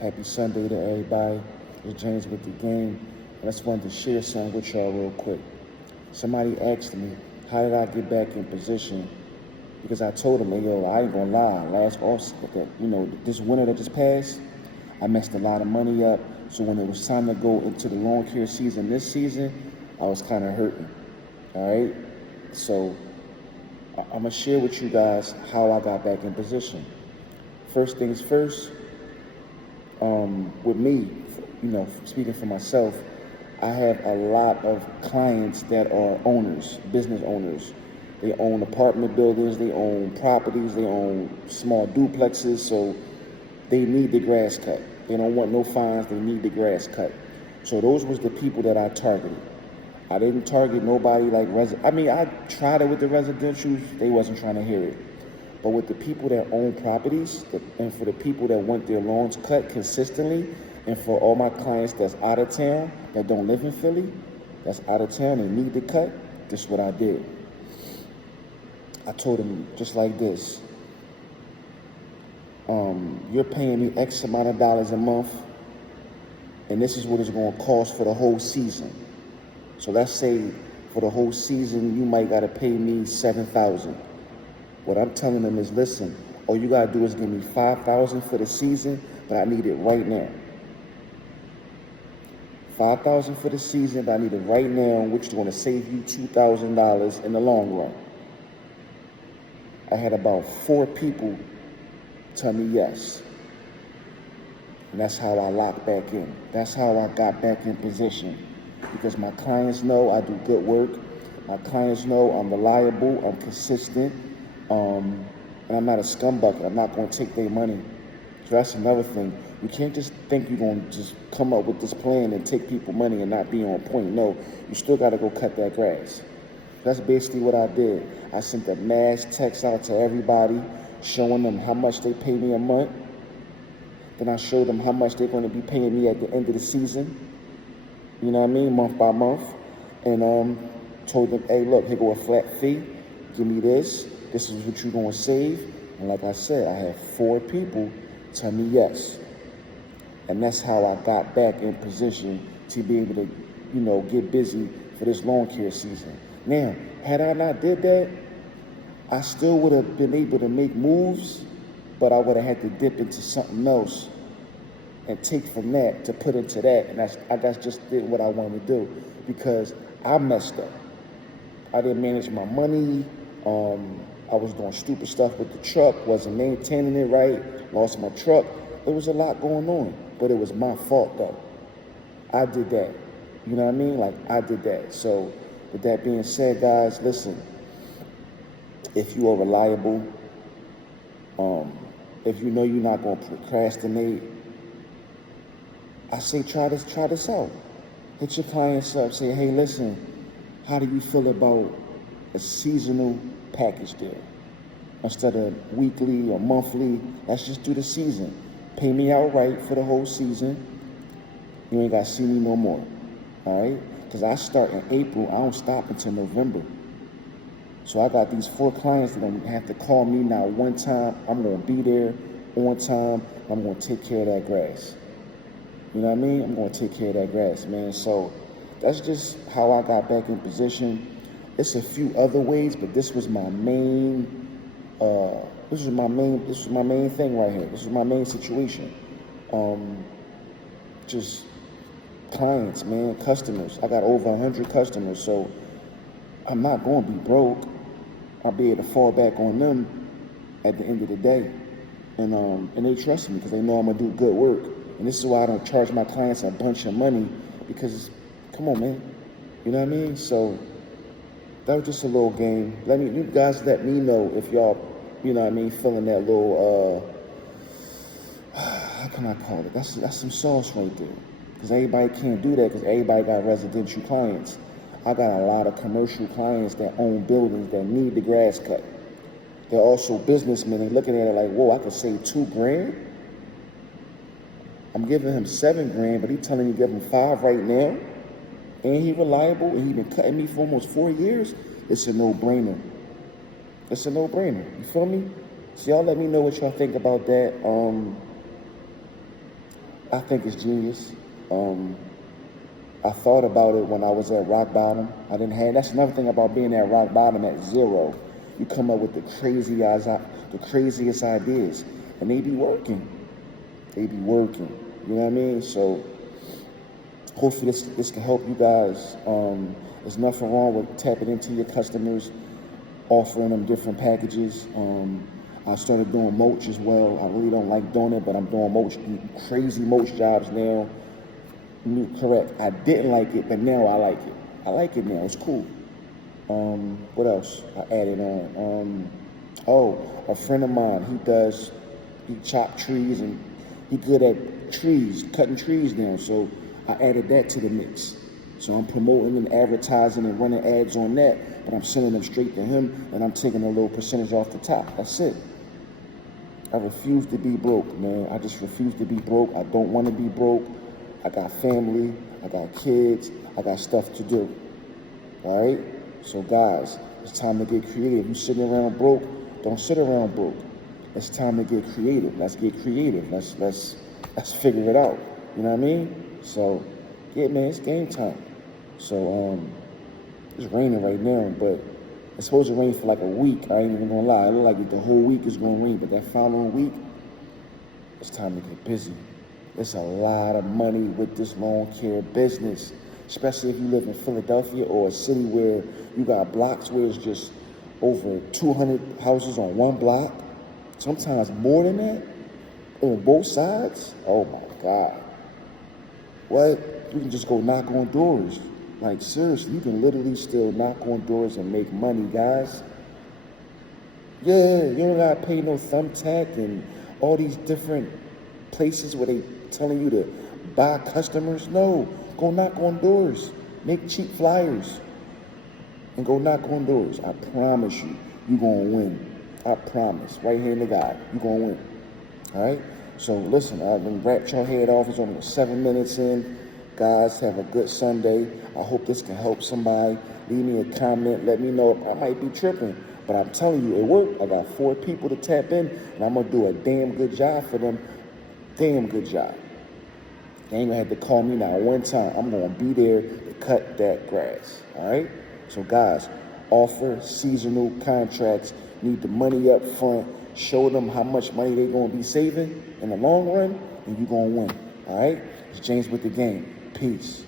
Happy Sunday to everybody. It's James with the game. I just wanted to share something with y'all real quick. Somebody asked me, how did I get back in position? Because I told them, yo, I ain't gonna lie, this winter that just passed, I messed a lot of money up. So when it was time to go into the lawn care season this season, I was kind of hurting. All right? So I'm gonna share with you guys how I got back in position. First things first, with me, speaking for myself, I have a lot of clients that are owners, business owners. They own apartment buildings, they own properties, they own small duplexes, so they need the grass cut. They don't want no fines, they need the grass cut. So those was the people that I targeted. I didn't target nobody like I tried it with the residentials, they wasn't trying to hear it. But with the people that own properties, and for the people that want their lawns cut consistently, and for all my clients that's out of town, that don't live in Philly, that's out of town and need to cut, this is what I did. I told them just like this. You're paying me X amount of dollars a month, and this is what it's going to cost for the whole season. So let's say for the whole season, you might got to pay me $7,000. What I'm telling them is, listen, all you got to do is give me $5,000 for the season, but I need it right now. $5,000 for the season, but I need it right now, which is going to save you $2,000 in the long run. I had about 4 people tell me yes. And that's how I locked back in. That's how I got back in position. Because my clients know I do good work. My clients know I'm reliable, I'm consistent, and I'm not a scumbucket. I'm not going to take their money. So that's another thing. You can't just think you're going to just come up with this plan and take people money and not be on point. No, you still got to go cut that grass. That's basically what I did. I sent a mass text out to everybody, showing them how much they pay me a month. Then I showed them how much they're going to be paying me at the end of the season. You know what I mean? Month by month. And told them, hey, look, here go a flat fee. Give me this. This is what you're going to save. And like I said, I had 4 people tell me yes. And that's how I got back in position to be able to, get busy for this lawn care season. Now, had I not did that, I still would have been able to make moves, but I would have had to dip into something else and take from that to put into that. And that's just did what I wanted to do because I messed up. I didn't manage my money. I was doing stupid stuff with the truck, wasn't maintaining it right, lost my truck. There was a lot going on, but it was my fault though. I did that. You know what I mean? Like I did that. So with that being said, guys, listen, if you are reliable, if you know you're not going to procrastinate, I say try this out. Hit your clients up, say, hey, listen, how do you feel about a seasonal package deal? Instead of weekly or monthly, let's just do the season. Pay me outright for the whole season. You ain't got to see me no more, all right? Because I start in April, I don't stop until November. So I got these 4 clients that don't have to call me now one time. I'm going to be there on time. I'm going to take care of that grass. You know what I mean? I'm going to take care of that grass, man. So that's just how I got back in position. It's a few other ways, but this was my main, this was my main thing right here. This is my main situation. Just clients, man, customers. I got over 100 customers, so I'm not going to be broke. I'll be able to fall back on them at the end of the day. And they trust me because they know I'm going to do good work. And this is why I don't charge my clients a bunch of money because, come on, man. You know what I mean? So that was just a little game. You guys let me know if y'all, you know what I mean, feeling that little, how can I call it? That's some sauce right there. Because everybody can't do that because everybody got residential clients. I got a lot of commercial clients that own buildings that need the grass cut. They're also businessmen. They're looking at it like, whoa, I could save $2,000. I'm giving him $7,000, but he's telling me to give him $5,000 right now. And he reliable, and he been cutting me for almost 4 years. It's a no-brainer. It's a no-brainer. You feel me? So y'all let me know what y'all think about that. I think it's genius. I thought about it when I was at rock bottom. That's another thing about being at rock bottom at zero. You come up with the craziest ideas, and they be working. They be working. You know what I mean? So hopefully this can help you guys. There's nothing wrong with tapping into your customers, offering them different packages. I started doing mulch as well. I really don't like doing it, but I'm doing crazy mulch jobs now. Correct. I didn't like it, but now I like it. I like it now. It's cool. What else I added on? A friend of mine, he chopped trees and he good at cutting trees down. So I added that to the mix. So I'm promoting and advertising and running ads on that, but I'm sending them straight to him and I'm taking a little percentage off the top. That's it. I refuse to be broke, man. I just refuse to be broke. I don't want to be broke. I got family, I got kids, I got stuff to do. All right? So guys, it's time to get creative. You sitting around broke, don't sit around broke. It's time to get creative. Let's get creative. Let's figure it out. You know what I mean? So, yeah, man, it's game time. So, it's raining right now, but it's supposed to rain for like a week. I ain't even gonna lie. It look like the whole week is gonna rain, but that following week, it's time to get busy. There's a lot of money with this lawn care business, especially if you live in Philadelphia or a city where you got blocks where it's just over 200 houses on one block, sometimes more than that, on both sides. Oh my God. What? You can just go knock on doors. Like seriously, you can literally still knock on doors and make money, guys. Yeah, you don't gotta pay no thumbtack and all these different places where they telling you to buy customers. No, go knock on doors. Make cheap flyers and go knock on doors. I promise you, you're gonna win. I promise. Right here in the God, you're gonna win. All right? So listen, I've been wrapped your head off. It's only 7 minutes in. Guys, have a good Sunday. I hope this can help somebody. Leave me a comment. Let me know if I might be tripping. But I'm telling you, it worked. I got 4 people to tap in, and I'm going to do a damn good job for them. Damn good job. They ain't going to have to call me now one time. I'm going to be there to cut that grass. All right? So, guys, offer seasonal contracts. Need the money up front. Show them how much money they're going to be saving in the long run, and you're going to win. All right? It's James with the game. Peace.